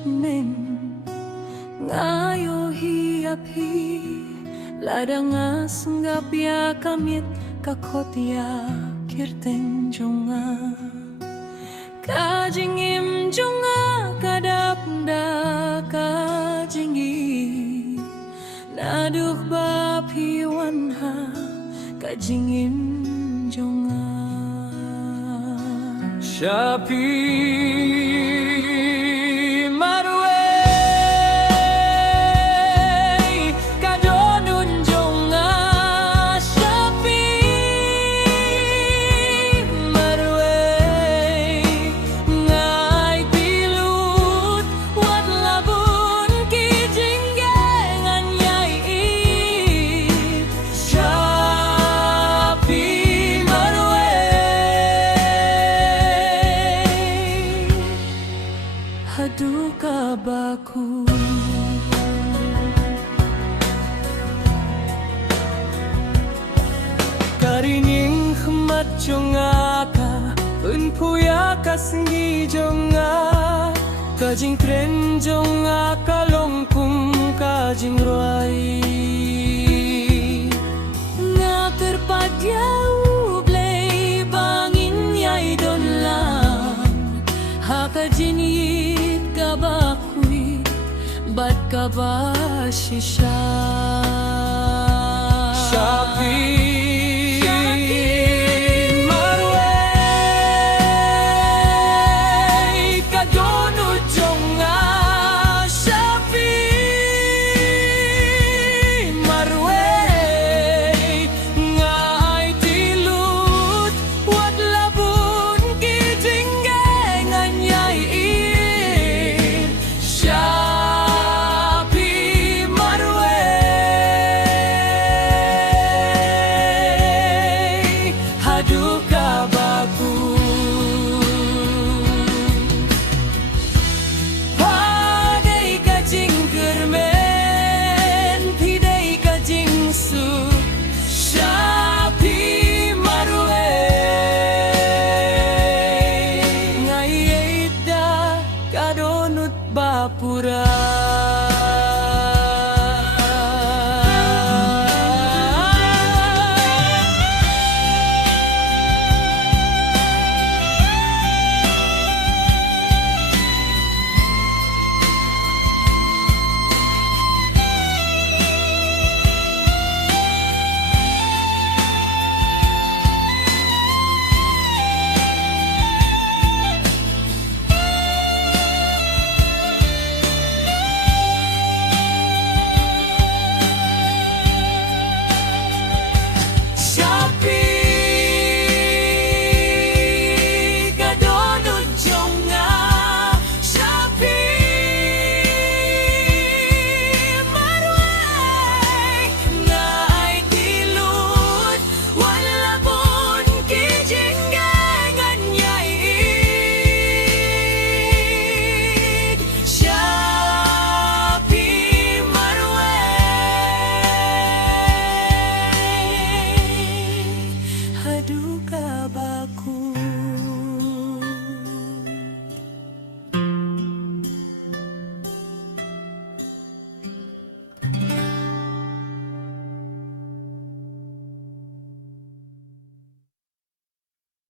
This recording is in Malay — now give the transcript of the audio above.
syabnin ngayo hiapi ladang asenggap ya kamit kakotya kirten jonga kajingim jonga kadapda kajingi naduh bapi wanha kajingim jonga Syapi Haduka baku Karining khmat jongaka Unpuya kasngi jonga Kajing tren jonga kalongkung kajing ruai Nga terpadyau blay bangin yai don lang Hakajin yit kabakui bat kabashisha Syapi Bapura